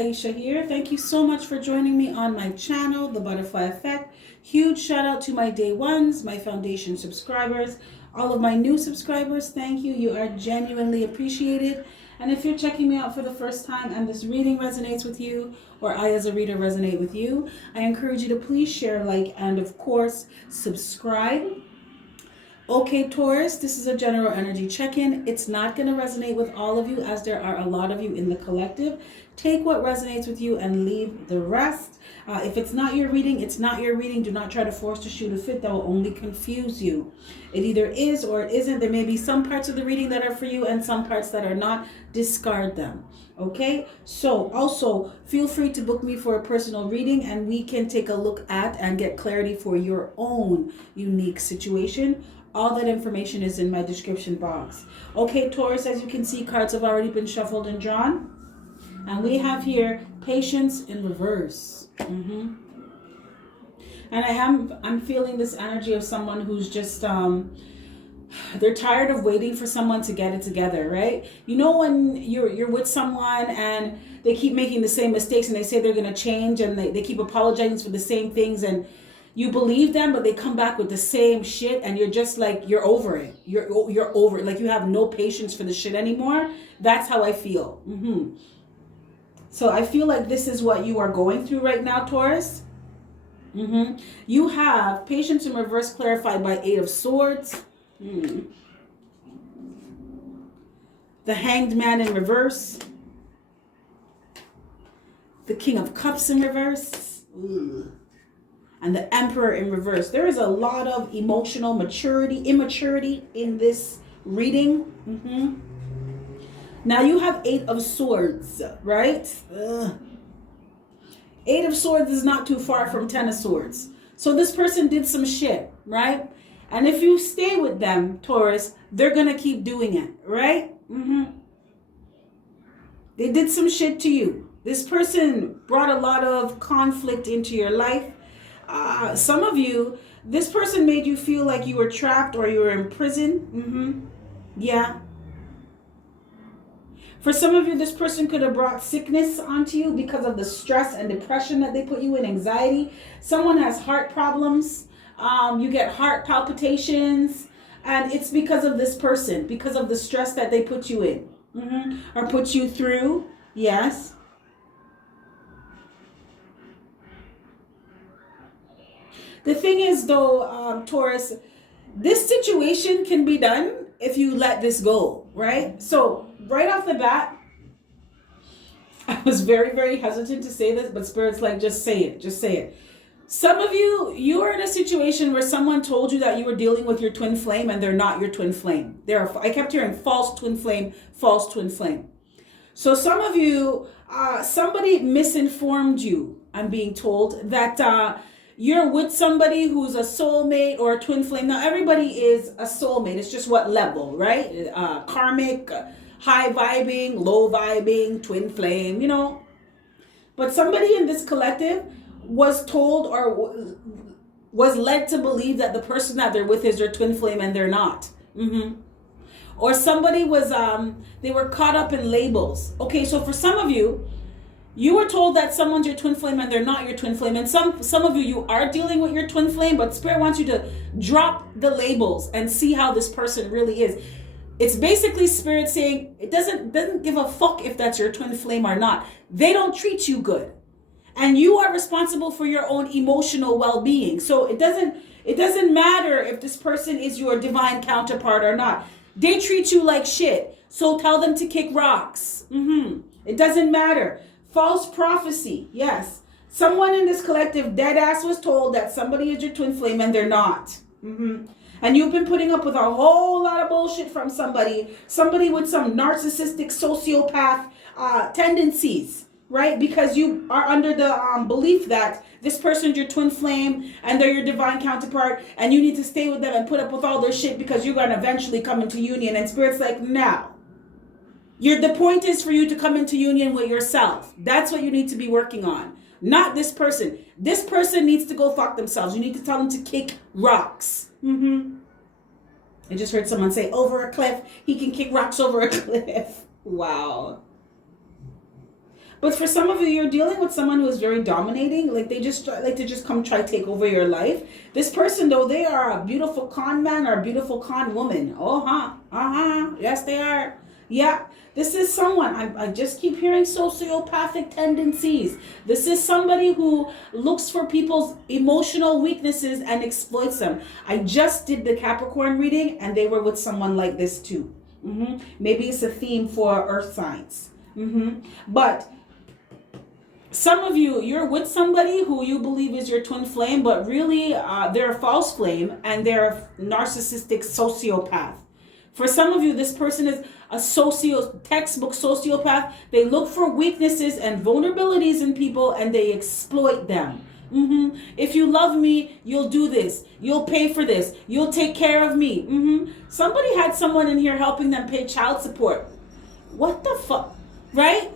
Taisha here. Thank you so much for joining me on my channel, The Butterfly Effect. Huge shout out to my day ones, my foundation subscribers, all of my new subscribers. Thank you. You are genuinely appreciated. And if you're checking me out for the first time and this reading resonates with you, or I as a reader resonate with you, I encourage you to please share, like, and of course, subscribe. Okay, Taurus, this is a general energy check-in. It's not going to resonate with all of you as there are a lot of you in the collective. Take what resonates with you and leave the rest. If it's not your reading, it's not your reading. Do not try to force to shoot a fit. That will only confuse you. It either is or it isn't. There may be some parts of the reading that are for you and some parts that are not. Discard them. Okay? So also feel free to book me for a personal reading and we can take a look at and get clarity for your own unique situation. All that information is in my description box. Okay, Taurus, as you can see, cards have already been shuffled and drawn. And we have here patience in reverse. And I'm feeling this energy of someone who's just, they're tired of waiting for someone to get it together, right? You know when you're with someone and they keep making the same mistakes and they say they're going to change and they keep apologizing for the same things and you believe them, but they come back with the same shit and you're just like, you're over it. You're over it. Like you have no patience for the shit anymore. That's how I feel. So I feel like this is what you are going through right now, Taurus. You have patience in reverse clarified by 8 of Swords. The Hanged Man in reverse. The King of Cups in reverse. And the Emperor in reverse. There is a lot of emotional immaturity in this reading. Now you have 8 of Swords, right? 8 of Swords is not too far from 10 of Swords. So this person did some shit, right? And if you stay with them, Taurus, they're going to keep doing it, right? They did some shit to you. This person brought a lot of conflict into your life. Some of you, this person made you feel like you were trapped or you were in prison. Yeah. For some of you, this person could have brought sickness onto you because of the stress and depression that they put you in, anxiety. Someone has heart problems. You get heart palpitations. And it's because of this person, because of the stress that they put you in. Or put you through. Yes. The thing is, though, Taurus, this situation can be done if you let this go, right? So right off the bat, I was very, very hesitant to say this, but Spirit's like, just say it. Just say it. Some of you, you are in a situation where someone told you that you were dealing with your twin flame and they're not your twin flame. I kept hearing false twin flame, false twin flame. So some of you, somebody misinformed you, I'm being told, that you're with somebody who's a soulmate or a twin flame. Now, everybody is a soulmate. It's just what level, right? Karmic, high vibing, low vibing, twin flame, you know. But somebody in this collective was told or was led to believe that the person that they're with is their twin flame and they're not. Or somebody was, they were caught up in labels. Okay, so for some of you, you were told that someone's your twin flame and they're not your twin flame. And some of you, you are dealing with your twin flame, but Spirit wants you to drop the labels and see how this person really is. It's basically Spirit saying it doesn't give a fuck if that's your twin flame or not. They don't treat you good. And you are responsible for your own emotional well-being. So it doesn't matter if this person is your divine counterpart or not. They treat you like shit. So tell them to kick rocks. It doesn't matter. False prophecy. Yes. Someone in this collective dead ass was told that somebody is your twin flame and they're not. And you've been putting up with a whole lot of bullshit from somebody with some narcissistic sociopath tendencies, right? Because you are under the belief that this person's your twin flame and they're your divine counterpart and you need to stay with them and put up with all their shit because you're going to eventually come into union. And Spirit's like, no. The point is for you to come into union with yourself. That's what you need to be working on. Not this person. This person needs to go fuck themselves. You need to tell them to kick rocks. I just heard someone say, over a cliff. He can kick rocks over a cliff. Wow. But for some of you, you're dealing with someone who is very dominating. Like they just like to just come try take over your life. This person, though, they are a beautiful con man or a beautiful con woman. Yes, they are. Yeah. This is someone, I just keep hearing sociopathic tendencies. This is somebody who looks for people's emotional weaknesses and exploits them. I just did the Capricorn reading and they were with someone like this too. Maybe it's a theme for earth signs. But some of you, you're with somebody who you believe is your twin flame, but really they're a false flame and they're a narcissistic sociopath. For some of you, this person is a textbook sociopath. They look for weaknesses and vulnerabilities in people and they exploit them. If you love me, you'll do this. You'll pay for this. You'll take care of me. Somebody had someone in here helping them pay child support. What the fuck? Right?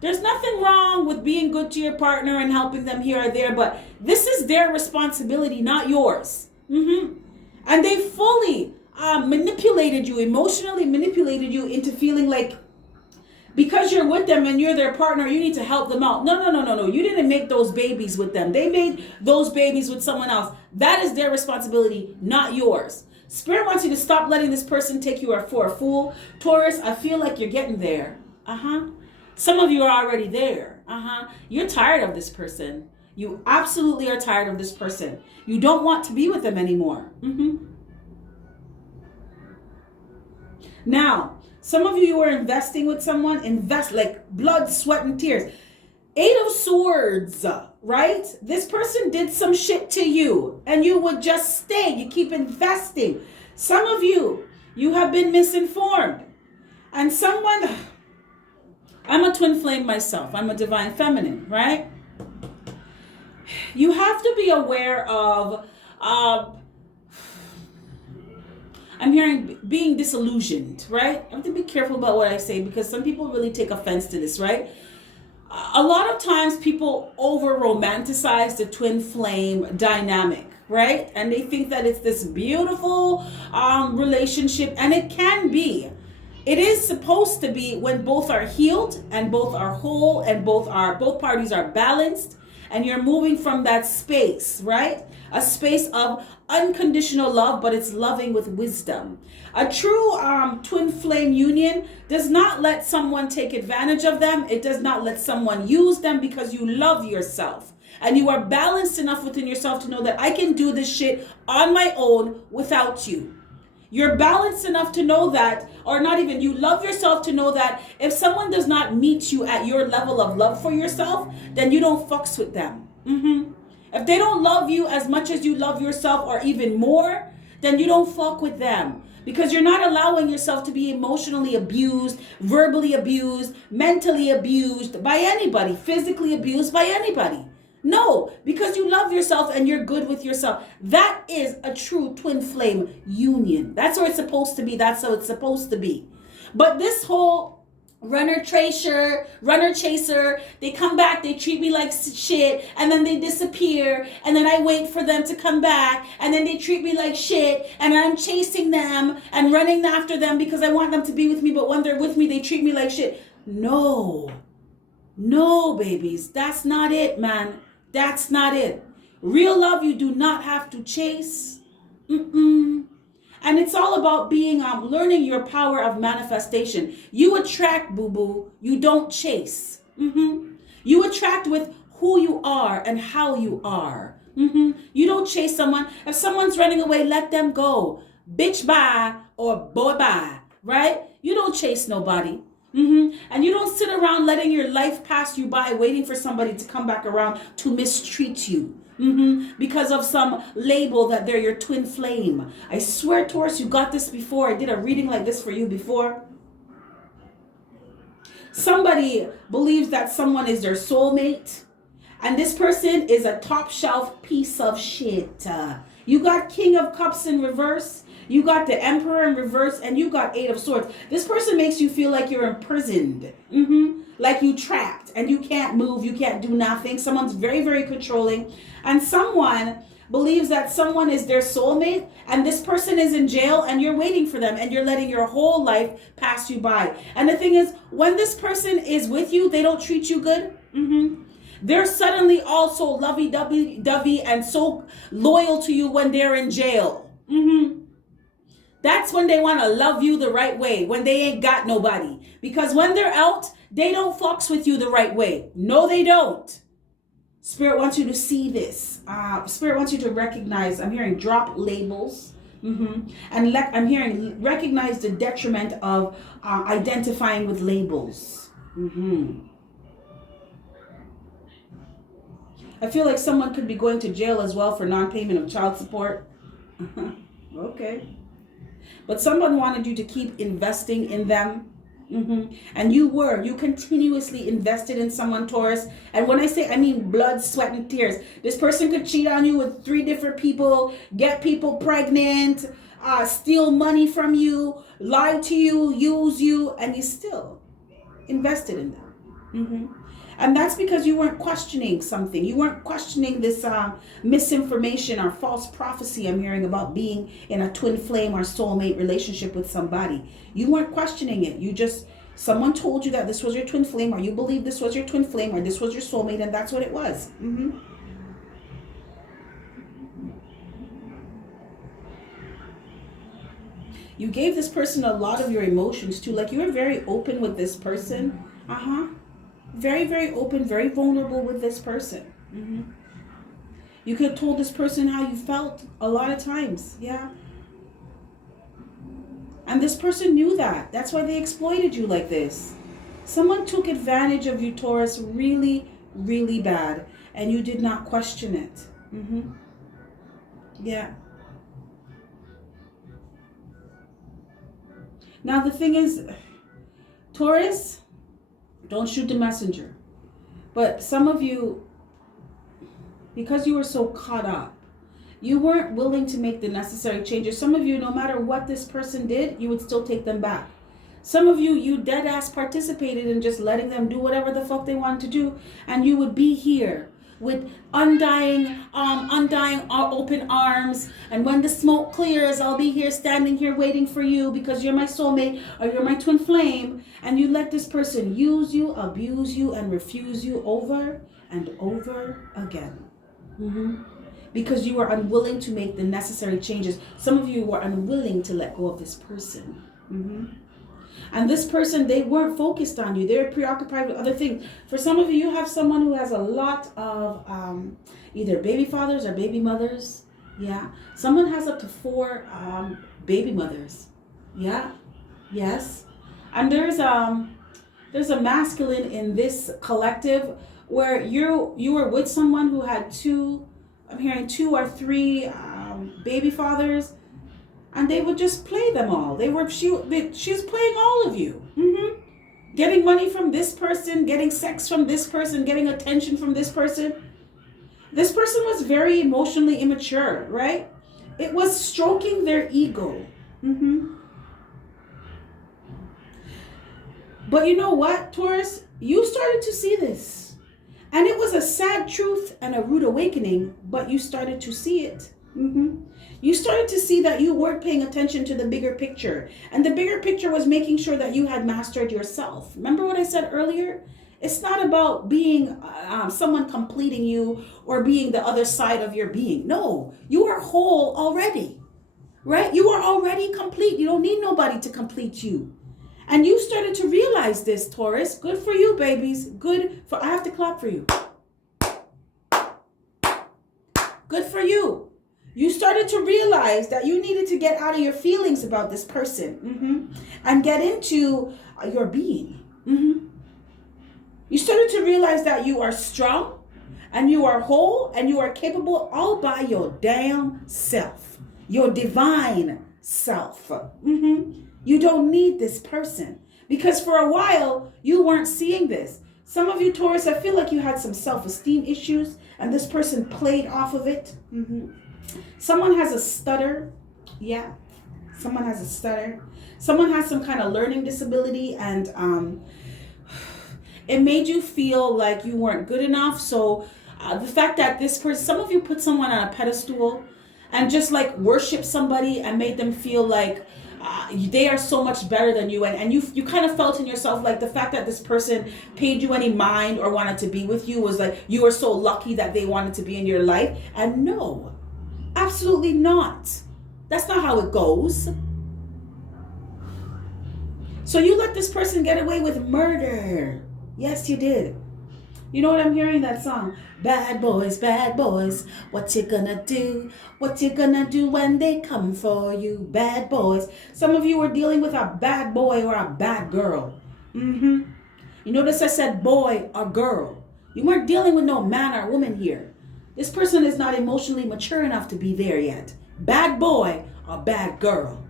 There's nothing wrong with being good to your partner and helping them here or there, but this is their responsibility, not yours. And they fully manipulated you, emotionally manipulated you into feeling like because you're with them and you're their partner, you need to help them out. No. You didn't make those babies with them. They made those babies with someone else. That is their responsibility, not yours. Spirit wants you to stop letting this person take you for a fool. Taurus, I feel like you're getting there. Some of you are already there. You're tired of this person. You absolutely are tired of this person. You don't want to be with them anymore. Now, some of you are investing with someone, invest like blood, sweat, and tears. 8 of Swords, right? This person did some shit to you and you would just stay. You keep investing. Some of you, you have been misinformed. And someone, I'm a twin flame myself. I'm a divine feminine, right? You have to be aware of, I'm hearing being disillusioned, right? I have to be careful about what I say because some people really take offense to this, right? A lot of times people over romanticize the twin flame dynamic, right? And they think that it's this beautiful relationship, and it can be. It is supposed to be when both are healed and both are whole and both parties are balanced, and you're moving from that space, right? A space of unconditional love, but it's loving with wisdom. A true twin flame union does not let someone take advantage of them. It does not let someone use them because you love yourself. And you are balanced enough within yourself to know that I can do this shit on my own without you. You're balanced enough to know that, or not even, you love yourself to know that if someone does not meet you at your level of love for yourself, then you don't fucks with them. If they don't love you as much as you love yourself or even more, then you don't fuck with them. Because you're not allowing yourself to be emotionally abused, verbally abused, mentally abused by anybody, physically abused by anybody. No, because you love yourself and you're good with yourself. That is a true twin flame union. That's where it's supposed to be. That's how it's supposed to be. But this whole runner chaser, they come back, they treat me like shit, and then they disappear, and then I wait for them to come back, and then they treat me like shit, and I'm chasing them and running after them because I want them to be with me, but when they're with me, they treat me like shit. No, babies, that's not it, man. That's not it. Real love, you do not have to chase. And it's all about being learning your power of manifestation. You attract, boo-boo. You don't chase. You attract with who you are and how you are. You don't chase someone. If someone's running away, let them go. Bitch bye or boy bye, right? You don't chase nobody. And you don't sit around letting your life pass you by waiting for somebody to come back around to mistreat you. Because of some label that they're your twin flame. I swear, Taurus, you got this before. I did a reading like this for you before. Somebody believes that someone is their soulmate, and this person is a top shelf piece of shit. You got King of Cups in reverse. You got the Emperor in reverse, and you got 8 of Swords. This person makes you feel like you're imprisoned. Like you trapped and you can't move, you can't do nothing. Someone's very, very controlling. And someone believes that someone is their soulmate, and this person is in jail, and you're waiting for them, and you're letting your whole life pass you by. And the thing is, when this person is with you, they don't treat you good. They're suddenly also lovey-dovey and so loyal to you when they're in jail. That's when they want to love you the right way, when they ain't got nobody. Because when they're out, they don't fucks with you the right way. No, they don't. Spirit wants you to see this. Spirit wants you to recognize, I'm hearing drop labels. And I'm hearing recognize the detriment of identifying with labels. I feel like someone could be going to jail as well for non-payment of child support. Okay. But someone wanted you to keep investing in them. And you continuously invested in someone, Taurus. And when I say, I mean blood, sweat, and tears. This person could cheat on you with 3 different people, get people pregnant, steal money from you, lie to you, use you, and you still invested in them. And that's because you weren't questioning something. You weren't questioning this misinformation or false prophecy I'm hearing about being in a twin flame or soulmate relationship with somebody. You weren't questioning it. Someone told you that this was your twin flame, or you believed this was your twin flame, or this was your soulmate, and that's what it was. You gave this person a lot of your emotions too. Like, you were very open with this person. Very, very open, very vulnerable with this person. You could have told this person how you felt a lot of times. Yeah. And this person knew that. That's why they exploited you like this. Someone took advantage of you, Taurus, really, really bad. And you did not question it. Yeah. Now the thing is, Taurus, don't shoot the messenger. But some of you, because you were so caught up, you weren't willing to make the necessary changes. Some of you, no matter what this person did, you would still take them back. Some of you, you dead ass participated in just letting them do whatever the fuck they wanted to do. And you would be here with undying open arms. And when the smoke clears, I'll be here standing here waiting for you because you're my soulmate or you're my twin flame. And you let this person use you, abuse you, and refuse you over and over again. Because you were unwilling to make the necessary changes. Some of you were unwilling to let go of this person. And this person, they weren't focused on you. They were preoccupied with other things. For some of you, you have someone who has a lot of either baby fathers or baby mothers. Yeah. Someone has up to 4 baby mothers. Yeah. Yes. And there's a masculine in this collective where you were with someone who had 2, I'm hearing 2 or 3 baby fathers. And they would just play them all. She was playing all of you. Getting money from this person, getting sex from this person, getting attention from this person. This person was very emotionally immature, right? It was stroking their ego. But you know what, Taurus? You started to see this. And it was a sad truth and a rude awakening, but you started to see it. You started to see that you weren't paying attention to the bigger picture. And the bigger picture was making sure that you had mastered yourself. Remember what I said earlier? It's not about being someone completing you or being the other side of your being. No, you are whole already, right? You are already complete. You don't need nobody to complete you. And you started to realize this, Taurus. Good for you, babies. I have to clap for you. Good for you. You started to realize that you needed to get out of your feelings about this person and get into your being. You started to realize that you are strong and you are whole and you are capable all by your damn self, your divine self. You don't need this person because for a while you weren't seeing this. Some of you, Taurus, I feel like you had some self-esteem issues and this person played off of it. Someone has a stutter. Yeah. Someone has a stutter. Someone has some kind of learning disability and it made you feel like you weren't good enough. So the fact that this person, some of you put someone on a pedestal and just like worship somebody and made them feel like they are so much better than you, and you kind of felt in yourself like the fact that this person paid you any mind or wanted to be with you was like you were so lucky that they wanted to be in your life. And no, absolutely not. That's not how it goes. So you let this person get away with murder. Yes, you did. You know what I'm hearing? That song, bad boys, what you gonna do? What you gonna do when they come for you? Bad boys. Some of you were dealing with a bad boy or a bad girl. You notice I said boy or girl. You weren't dealing with no man or woman here. This person is not emotionally mature enough to be there yet. Bad boy or bad girl.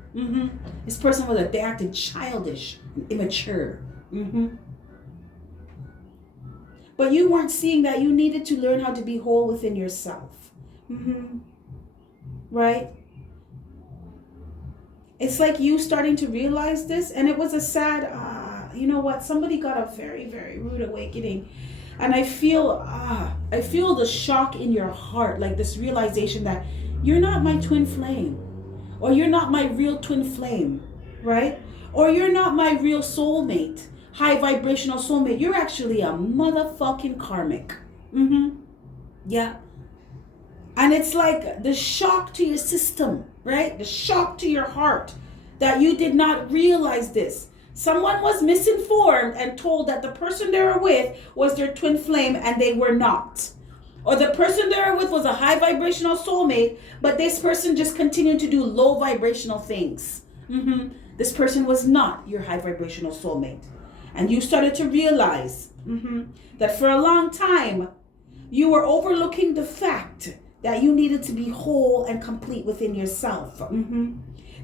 This person they acted childish and immature. But you weren't seeing that you needed to learn how to be whole within yourself. Right? It's like you starting to realize this, and it was a sad, you know what? Somebody got a very, very rude awakening. And I feel the shock in your heart, like this realization that you're not my twin flame, or you're not my real twin flame, right? Or you're not my real soulmate. High vibrational soulmate. You're actually a motherfucking karmic. Yeah. And it's like the shock to your system, right? The shock to your heart that you did not realize this. Someone was misinformed and told that the person they were with was their twin flame and they were not. Or the person they were with was a high vibrational soulmate, but this person just continued to do low vibrational things. This person was not your high vibrational soulmate. And you started to realize that for a long time, you were overlooking the fact that you needed to be whole and complete within yourself.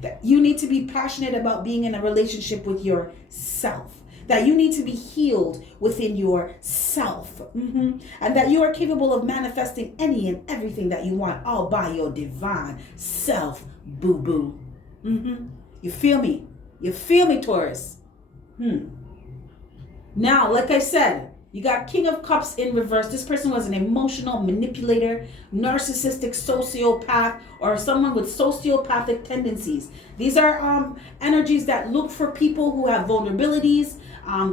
That you need to be passionate about being in a relationship with yourself. That you need to be healed within yourself. And that you are capable of manifesting any and everything that you want all by your divine self, boo-boo. You feel me? You feel me, Taurus? Now, like I said, you got King of Cups in reverse. This person was an emotional manipulator, narcissistic sociopath, or someone with sociopathic tendencies. These are energies that look for people who have vulnerabilities,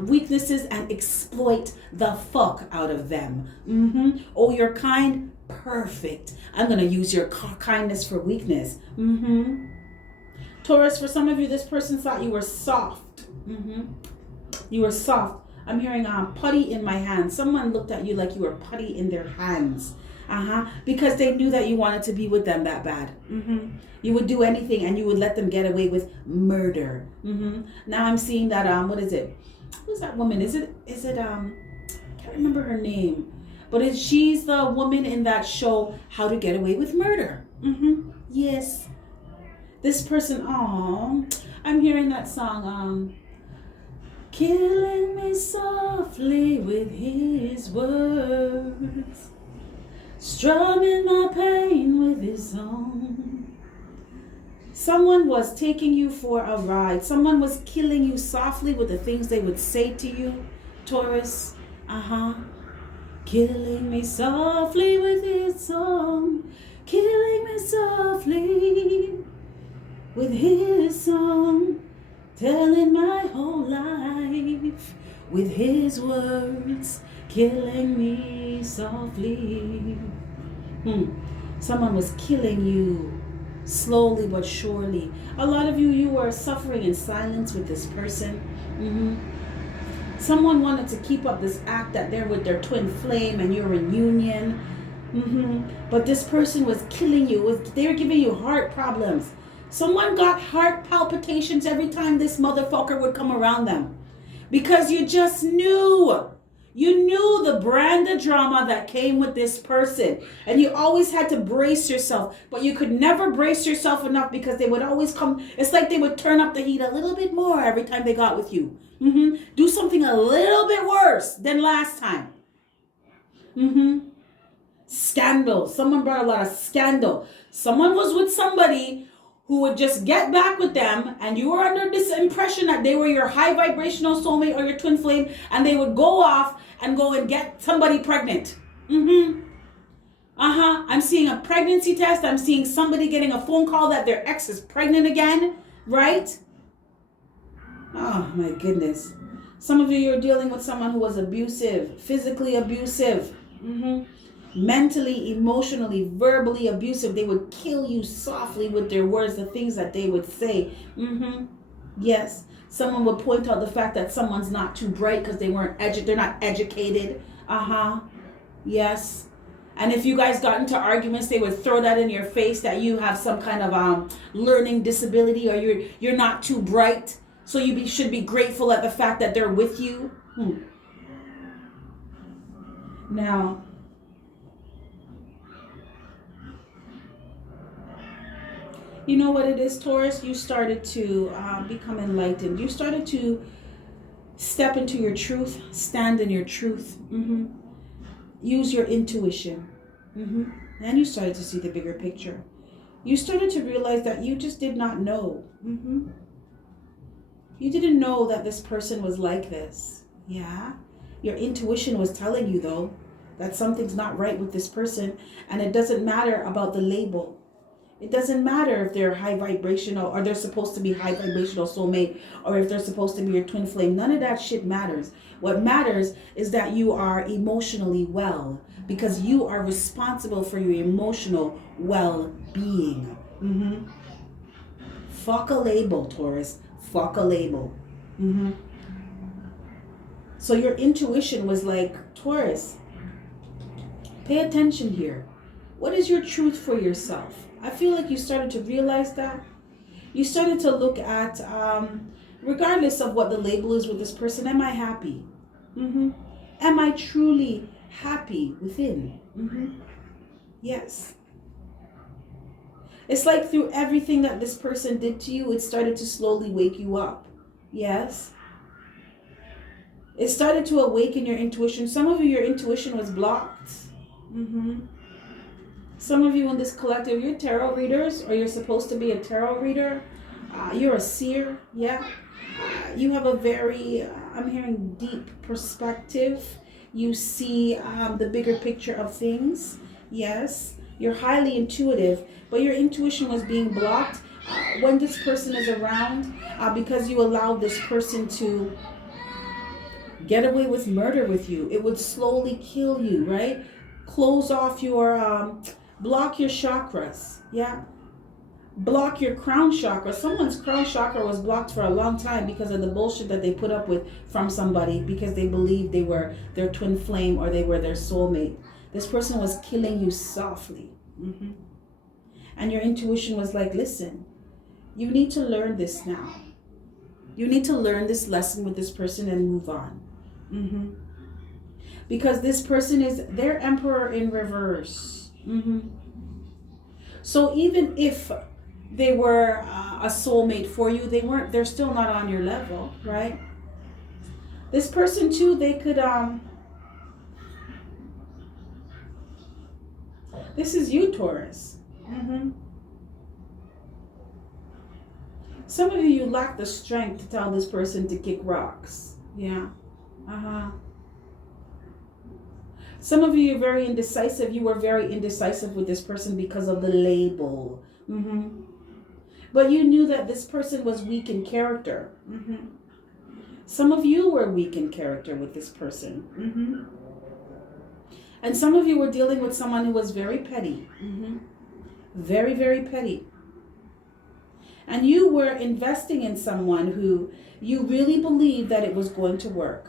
weaknesses, and exploit the fuck out of them. Oh, you're kind? Perfect. I'm going to use your kindness for weakness. Taurus, for some of you, this person thought you were soft. You were soft. I'm hearing putty in my hands. Someone looked at you like you were putty in their hands. Because they knew that you wanted to be with them that bad. You would do anything and you would let them get away with murder. Now I'm seeing that, what is it? Who's that woman? Is it I can't remember her name. But she's the woman in that show, How to Get Away with Murder. Yes. This person, I'm hearing that song, killing me softly with his words, strumming my pain with his song. Someone was taking you for a ride. Someone was killing you softly with the things they would say to you, Taurus. Killing me softly with his song, killing me softly with his song, telling my whole life with his words, killing me softly. Someone was killing you slowly but surely. A lot of you were suffering in silence with this person. Someone wanted to keep up this act that they're with their twin flame and you're in union. But this person was killing you. They were giving you heart problems. Someone got heart palpitations every time this motherfucker would come around them. Because you just knew. You knew the brand of drama that came with this person. And you always had to brace yourself. But you could never brace yourself enough because they would always come. It's like they would turn up the heat a little bit more every time they got with you. Do something a little bit worse than last time. Scandal. Someone brought a lot of scandal. Someone was with somebody who would just get back with them, and you were under this impression that they were your high vibrational soulmate or your twin flame, and they would go off and go and get somebody pregnant. I'm seeing a pregnancy test. I'm seeing somebody getting a phone call that their ex is pregnant again. right? Oh my goodness. Some of you are dealing with someone who was abusive, physically abusive, mentally, emotionally, verbally abusive. They would kill you softly with their words, the things that they would say. Yes. Someone would point out the fact that someone's not too bright because they're not educated. Yes. And if you guys got into arguments, they would throw that in your face that you have some kind of learning disability, or you're not too bright. So you should be grateful at the fact that they're with you. Now, you know what it is, Taurus? You started to become enlightened. You started to step into your truth, stand in your truth. Use your intuition. Then you started to see the bigger picture. You started to realize that you just did not know. You didn't know that this person was like this. Yeah. Your intuition was telling you, though, that something's not right with this person. And it doesn't matter about the label. It doesn't matter if they're high vibrational, or they're supposed to be high vibrational soulmate, or if they're supposed to be your twin flame. None of that shit matters. What matters is that you are emotionally well, because you are responsible for your emotional well-being. Fuck a label, Taurus. Fuck a label. So your intuition was like, Taurus, pay attention here. What is your truth for yourself? I feel like you started to realize that. You started to look at, regardless of what the label is with this person, am I happy? Am I truly happy within? Yes. It's like through everything that this person did to you, it started to slowly wake you up. Yes. It started to awaken your intuition. Some of you, your intuition was blocked. Some of you in this collective, you're tarot readers, or you're supposed to be a tarot reader. You're a seer, yeah. You have a very, I'm hearing, deep perspective. You see the bigger picture of things, yes. You're highly intuitive, but your intuition was being blocked when this person is around, because you allowed this person to get away with murder with you. It would slowly kill you, right? Close off your, block your chakras, yeah? Block your crown chakra. Someone's crown chakra was blocked for a long time because of the bullshit that they put up with from somebody, because they believed they were their twin flame or they were their soulmate. This person was killing you softly. And your intuition was like, listen, you need to learn this now. You need to learn this lesson with this person and move on. Because this person is their emperor in reverse. So even if they were a soulmate for you, they're still not on your level, right? This person too, they could, this is you, Taurus. Some of you lack the strength to tell this person to kick rocks. Yeah. Some of you are very indecisive. You were very indecisive with this person because of the label. But you knew that this person was weak in character. Some of you were weak in character with this person. And some of you were dealing with someone who was very petty. Very, very petty. And you were investing in someone who you really believed that it was going to work.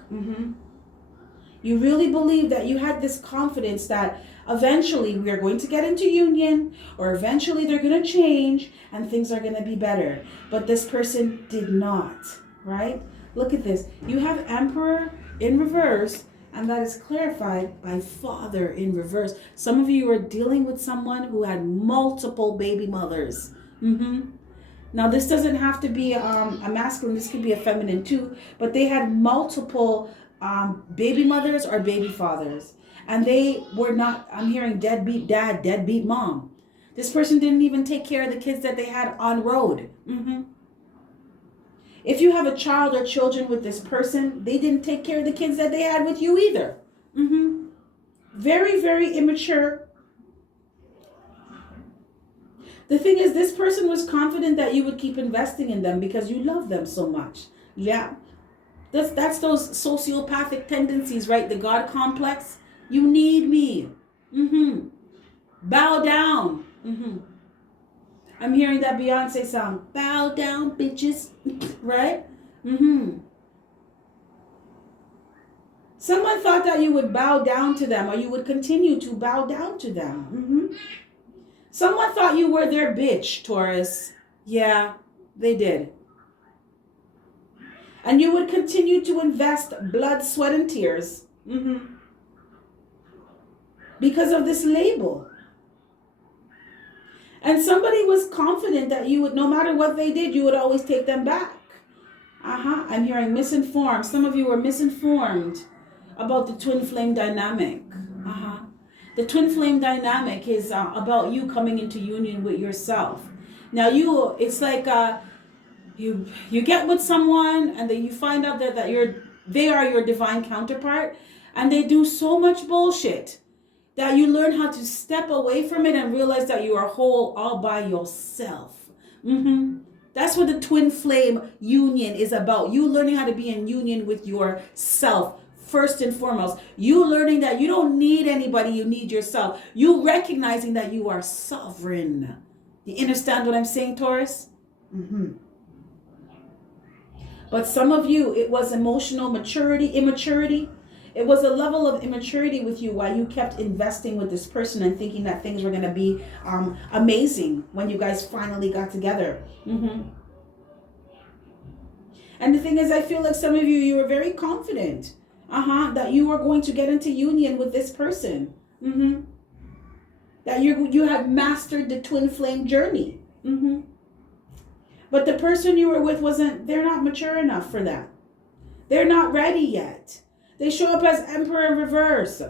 You really believed that you had this confidence that eventually we are going to get into union, or eventually they're going to change and things are going to be better. But this person did not, right? Look at this. You have Emperor in reverse, and that is clarified by Father in reverse. Some of you are dealing with someone who had multiple baby mothers. Now, this doesn't have to be a masculine. This could be a feminine too. But they had multiple baby mothers or baby fathers. And they were not, I'm hearing deadbeat dad, deadbeat mom. This person didn't even take care of the kids that they had on road. If you have a child or children with this person, they didn't take care of the kids that they had with you either. Very, very immature. The thing is, this person was confident that you would keep investing in them because you love them so much. Yeah. That's those sociopathic tendencies, right? The God complex. You need me. Bow down. I'm hearing that Beyonce song. Bow down, bitches. Right? Someone thought that you would bow down to them or you would continue to bow down to them. Someone thought you were their bitch, Taurus. Yeah, they did. And you would continue to invest blood, sweat, and tears because of this label. And somebody was confident that you would, no matter what they did, you would always take them back. I'm hearing misinformed. Some of you were misinformed about the twin flame dynamic. The twin flame dynamic is about you coming into union with yourself. Now it's like you get with someone and then you find out that they are your divine counterpart, and they do so much bullshit that you learn how to step away from it and realize that you are whole all by yourself. That's what the twin flame union is about. You learning how to be in union with yourself. First and foremost, you learning that you don't need anybody, you need yourself. You recognizing that you are sovereign. You understand what I'm saying, Taurus? But some of you, it was emotional immaturity. It was a level of immaturity with you while you kept investing with this person and thinking that things were going to be amazing when you guys finally got together. And the thing is, I feel like some of you were very confident that you were going to get into union with this person. That you had mastered the twin flame journey. But the person you were with they're not mature enough for that. They're not ready yet. They show up as Emperor in reverse.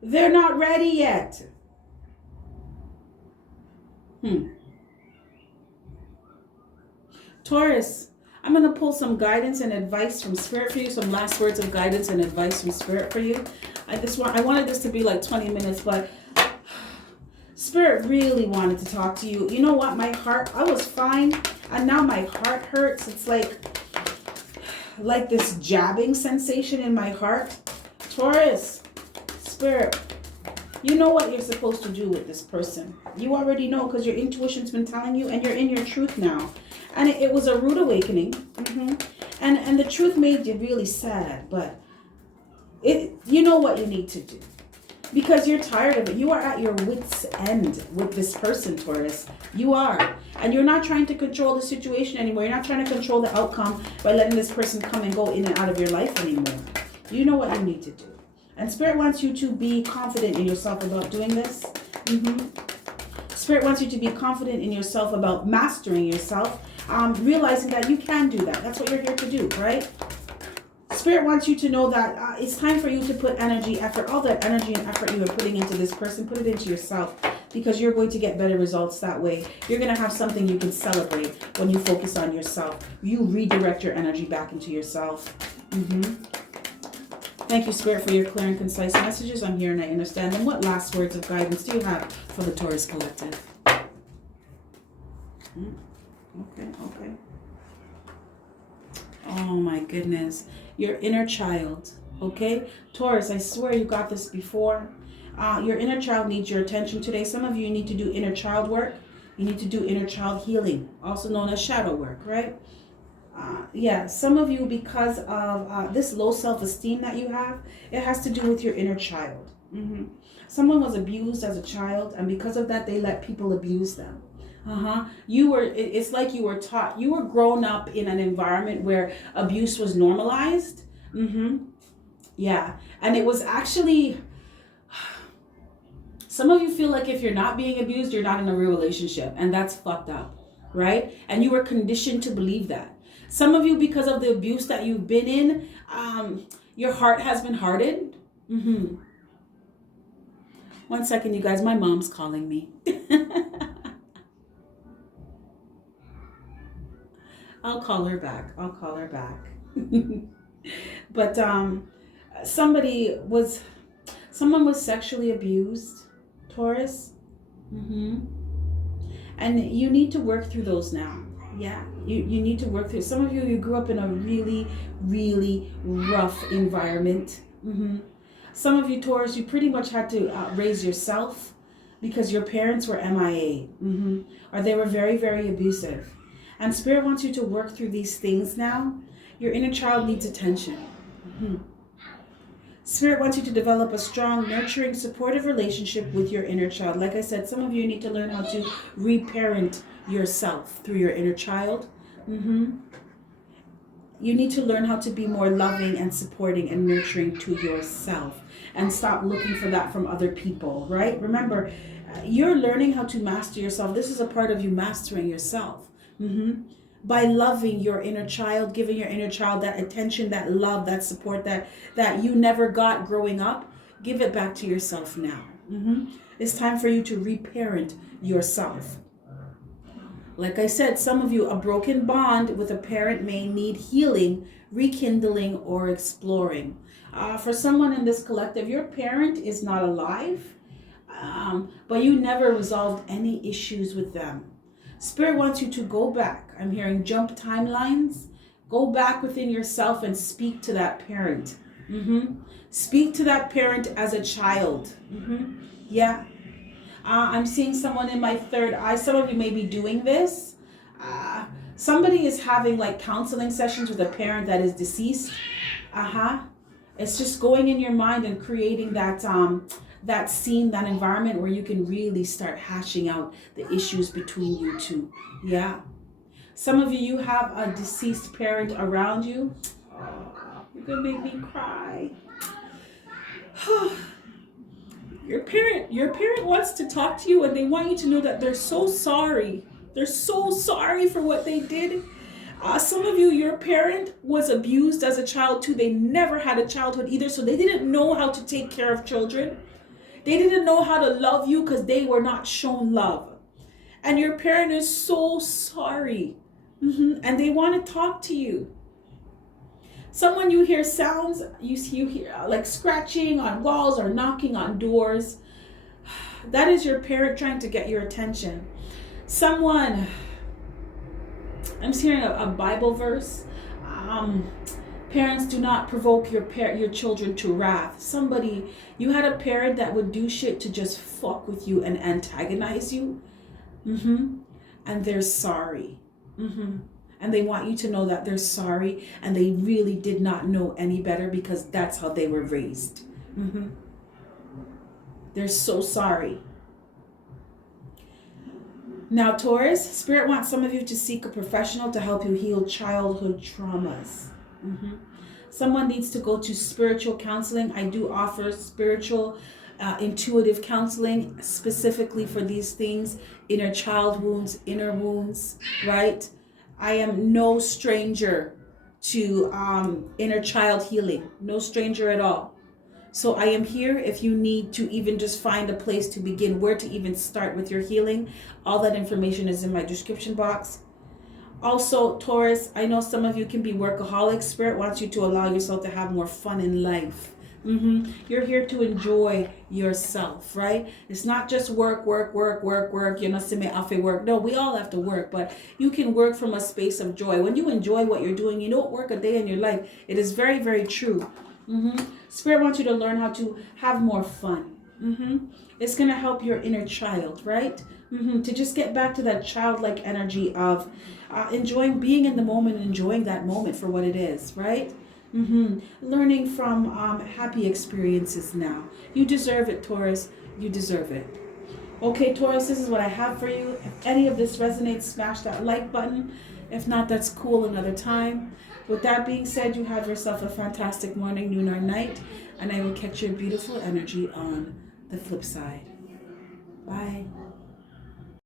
They're not ready yet. Taurus, I'm going to pull some guidance and advice from Spirit for you, some last words of guidance and advice from Spirit for you. I wanted this to be like 20 minutes, but Spirit really wanted to talk to you. You know what? I was fine, and now my heart hurts. It's like this jabbing sensation in my heart. Taurus, Spirit, you know what you're supposed to do with this person. You already know because your intuition's been telling you, and you're in your truth now. And it was a rude awakening. And the truth made you really sad, but you know what you need to do. Because you're tired of it. You are at your wit's end with this person, Taurus. You are. And you're not trying to control the situation anymore. You're not trying to control the outcome by letting this person come and go in and out of your life anymore. You know what you need to do. And Spirit wants you to be confident in yourself about doing this. Spirit wants you to be confident in yourself about mastering yourself. Realizing that you can do that. That's what you're here to do, right? Spirit wants you to know that it's time for you to put effort, all that energy and effort you are putting into this person, put it into yourself, because you're going to get better results that way. You're going to have something you can celebrate when you focus on yourself. You redirect your energy back into yourself. Thank you, Spirit, for your clear and concise messages. I'm here and I understand them. What last words of guidance do you have for the Taurus Collective? Okay. Oh my goodness. Your inner child. Okay? Taurus, I swear you got this before. Your inner child needs your attention today. Some of you need to do inner child work. You need to do inner child healing, also known as shadow work, right? Some of you, because of this low self-esteem that you have, it has to do with your inner child. Someone was abused as a child, and because of that, they let people abuse them. It's like you were taught, you were grown up in an environment where abuse was normalized. Yeah. And it was actually, some of you feel like if you're not being abused, you're not in a real relationship. And that's fucked up, right? And you were conditioned to believe that. Some of you, because of the abuse that you've been in, your heart has been hardened. 1 second, you guys, my mom's calling me. I'll call her back. But someone was sexually abused, Taurus. And you need to work through those now. Yeah, you need to work through. Some of you grew up in a really, really rough environment. Some of you, Taurus, you pretty much had to raise yourself because your parents were MIA. Or they were very, very abusive. And Spirit wants you to work through these things now. Your inner child needs attention. Spirit wants you to develop a strong, nurturing, supportive relationship with your inner child. Like I said, some of you need to learn how to reparent yourself through your inner child. You need to learn how to be more loving and supporting and nurturing to yourself and stop looking for that from other people, right? Remember, you're learning how to master yourself. This is a part of you mastering yourself. By loving your inner child, giving your inner child that attention, that love, that support that you never got growing up, give it back to yourself now. It's time for you to reparent yourself. Like I said, some of you, a broken bond with a parent may need healing, rekindling, or exploring. For someone in this collective, your parent is not alive, but you never resolved any issues with them. Spirit wants you to go back. I'm hearing jump timelines. Go back within yourself and speak to that parent. Speak to that parent as a child. Yeah. I'm seeing someone in my third eye. Some of you may be doing this. Somebody is having like counseling sessions with a parent that is deceased. It's just going in your mind and creating that that scene, that environment where you can really start hashing out the issues between you two. Yeah. Some of you have a deceased parent around you. You're gonna make me cry. Your parent wants to talk to you and they want you to know that they're so sorry. They're so sorry for what they did. Some of you, your parent was abused as a child too. They never had a childhood either, so they didn't know how to take care of children. They didn't know how to love you because they were not shown love. And your parent is so sorry. And they want to talk to you. Someone, you hear sounds, you hear like scratching on walls or knocking on doors. That is your parent trying to get your attention. Someone, I'm hearing a Bible verse. Parents, do not provoke your children to wrath. Somebody, you had a parent that would do shit to just fuck with you and antagonize you. And they're sorry. And they want you to know that they're sorry and they really did not know any better because that's how they were raised. They're so sorry. Now, Taurus, Spirit wants some of you to seek a professional to help you heal childhood traumas. Someone needs to go to spiritual counseling. I do offer spiritual intuitive counseling specifically for these things. Inner child wounds, inner wounds, right? I am no stranger to inner child healing. No stranger at all. So I am here if you need to even just find a place to begin, where to even start with your healing. All that information is in my description box. Also, Taurus, I know some of you can be workaholics. Spirit wants you to allow yourself to have more fun in life. You're here to enjoy yourself, right? It's not just work. You know, me off work. No, we all have to work, but you can work from a space of joy. When you enjoy what you're doing, you don't work a day in your life. It is very, very true. Spirit wants you to learn how to have more fun. It's going to help your inner child, right? To just get back to that childlike energy of enjoying being in the moment, enjoying that moment for what it is, right? Learning from happy experiences now. You deserve it, Taurus. You deserve it. Okay, Taurus, this is what I have for you. If any of this resonates, smash that like button. If not, that's cool, another time. With that being said, you have yourself a fantastic morning, noon, or night, and I will catch your beautiful energy on the flip side. Bye.